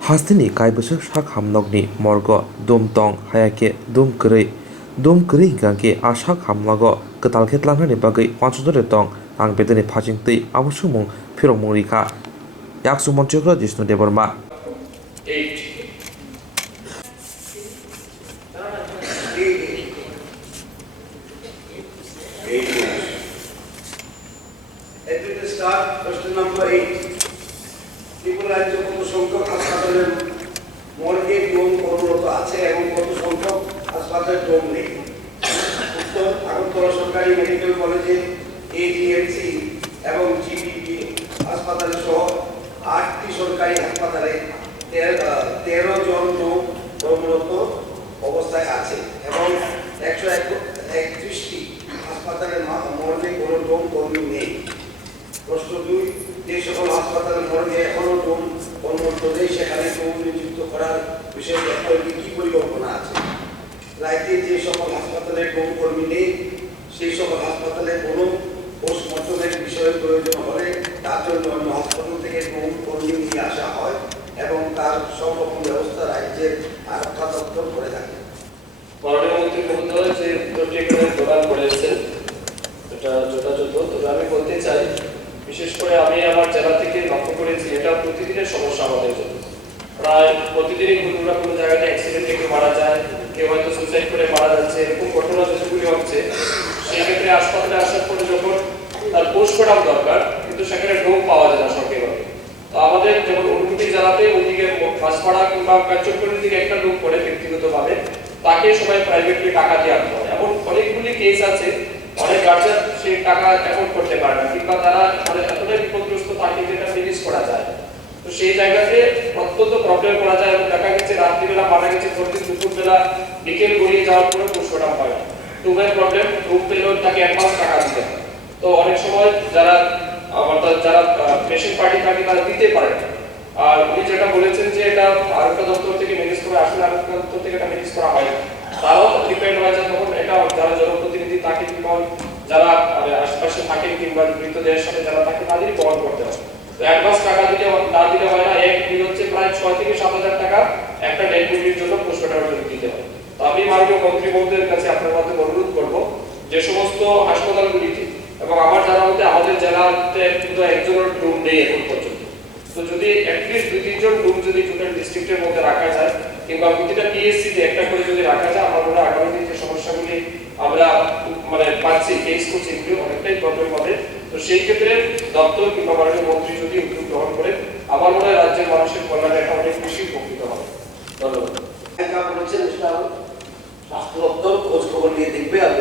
Hasdini kaibusuk sak hamnokni morgo dumtong hayake dumkri hingkangke asak hamlago ketal ketlangnani bagui pansudore tong ang bedeni phajingtui abosumung phirokmung rika yaksu montrikro Jishnu Deborma. Question number 8. Tripura রাজ্যে কত সংখ্যক হাসপাতালের মর্গে ডোম কর্মরত আছে এবং কত সংখ্যক হাসপাতালের ডোম নেই? উত্তর: আগরতলা সরকারি মেডিকেল কলেজে এজিএমসি এবং জিবিপি হাসপাতালে সহ 8টি সরকারি হাসপাতালে 13 জন ডোম কর্মরত অবস্থায় আছে এবং 131টি হাসপাতালের মর্গে কোনো ডোম কর্মী নেই। প্রশ্ন 2, যে সকল হাসপাতালের মর্গে এখনো ডোম কর্মরত নেই সেখানে ডোম নিযুক্ত করার বিষয়ে ডক্টরের কি পরিকল্পনা আছে? রাজ্যে যে সকল হাসপাতালে ডোম কর্মী নেই সেই সকল হাসপাতালে কোনো পোস্টমর্টমের বিষয়ে প্রয়োজন হলে তার জন্য অন্য হাসপাতাল থেকে ডোম কর্মী নিয়ে আসা হয় এবং তার সব রকম ব্যবস্থা রাজ্যের আরক্ষা দপ্তর করে থাকে। মাননীয় মন্ত্রী মহোদয় যে উত্তরটি এখানে প্রদান করেছেন এটা যথাযথ। তবে আমি বলতে চাই, বিশেষ করে আমি আমার জেলা থেকে লক্ষ্য করেছি এটা প্রতিদিনের সমস্যা আমাদের জন্য। প্রায় প্রতিদিনই কোনো না কোনো জায়গায় অ্যাক্সিডেন্টে কেউ মারা যায়, কেউ হয়তো সুইসাইড করে মারা যাচ্ছে, এরকম ঘটনা যতগুলি হচ্ছে সেই ক্ষেত্রে হাসপাতালে আসার পরে যখন তার পোস্টমর্টম দরকার কিন্তু সেখানে ডোম পাওয়া যায় না সরকারিভাবে। তো আমাদের যেমন ঊনকোটি জেলাতে ওইদিকে মাছপাড়া কিংবা কাঞ্চনপুরের দিকে একটা ডোম করে ব্যক্তিগতভাবে, তাকে সবাই প্রাইভেটলি টাকা দিয়ে আনতে হয়। এমন অনেকগুলি কেস আছে, অনেক গার্জিয়ান সেই টাকা অ্যাফোর্ড করতে পারে না কিংবা তারা এতটাই বিপদগ্রস্ত তাকে যেটা রিলিজ করা যায়। তো সেই জায়গাতে অত্যন্ত প্রবলেম করা যায় এবং দেখা গেছে রাত্রিবেলা মারা গেছে, পরদিন দুপুরবেলা বিকেল গড়িয়ে যাওয়ার পরে পোস্টমর্টম হয় না। টুমের প্রবলেম, রুম পেলেও তাকে অ্যাডভান্স টাকা দিতে হয়। তো অনেক সময় যারা পেশেন্ট পার্টি থাকে তারা দিতে পারে না। আর উনি যেটা বলেছেন যে এটা আরক্ষা দপ্তর থেকে ম্যানেজ করে, আসলে আরক্ষা দপ্তর থেকে এটা ম্যানেজ করা হয় না। তারাও ডিপেন্ড হয় যে তখন এটা যারা জনপ্রতিনিধি থাকে কিংবা যারা আশেপাশে থাকেন কিংবা মৃতদেহের সাথে যারা থাকে তাদেরই বহন করতে হয়। তো অ্যাডভান্স টাকা দিলে না দিলে হয় না। এক বিল হচ্ছে প্রায় 6 থেকে 7,000 টাকা একটা ডেড বডির জন্য পোস্টমর্টমের জন্য দিতে হয়। তো আমি মাননীয় মন্ত্রী মহোদয়ের কাছে আপনার মাধ্যমে অনুরোধ করব যে সমস্ত হাসপাতালগুলিতে এবং আমার জানা মতে আমাদের জেলাতে কিন্তু একজনের রুম নেই এখন পর্যন্ত। তো যদি অ্যাটলিস্ট 2-3 জন রুম যদি টোটাল ডিস্ট্রিক্টের মধ্যে রাখা যায় কিংবা প্রতিটা পিএসসি তে একটা করে যদি রাখা যায়, আমার মনে হয় আগামী দিনে যে সমস্যাগুলি আমরা পাচ্ছি ফেস করছি এগুলো অনেকটাই প্রবলেম হবে। তো সেই ক্ষেত্রে দপ্তর কিংবা মাননীয় মন্ত্রী যদি উদ্যোগ গ্রহণ করেন, আমার মনে হয় রাজ্যের মানুষের কল্যাণে এটা অনেক বেশি উপকৃত হবে। ধন্যবাদ। স্বাস্থ্য দপ্তর খোঁজ খবর নিয়ে দেখবে আর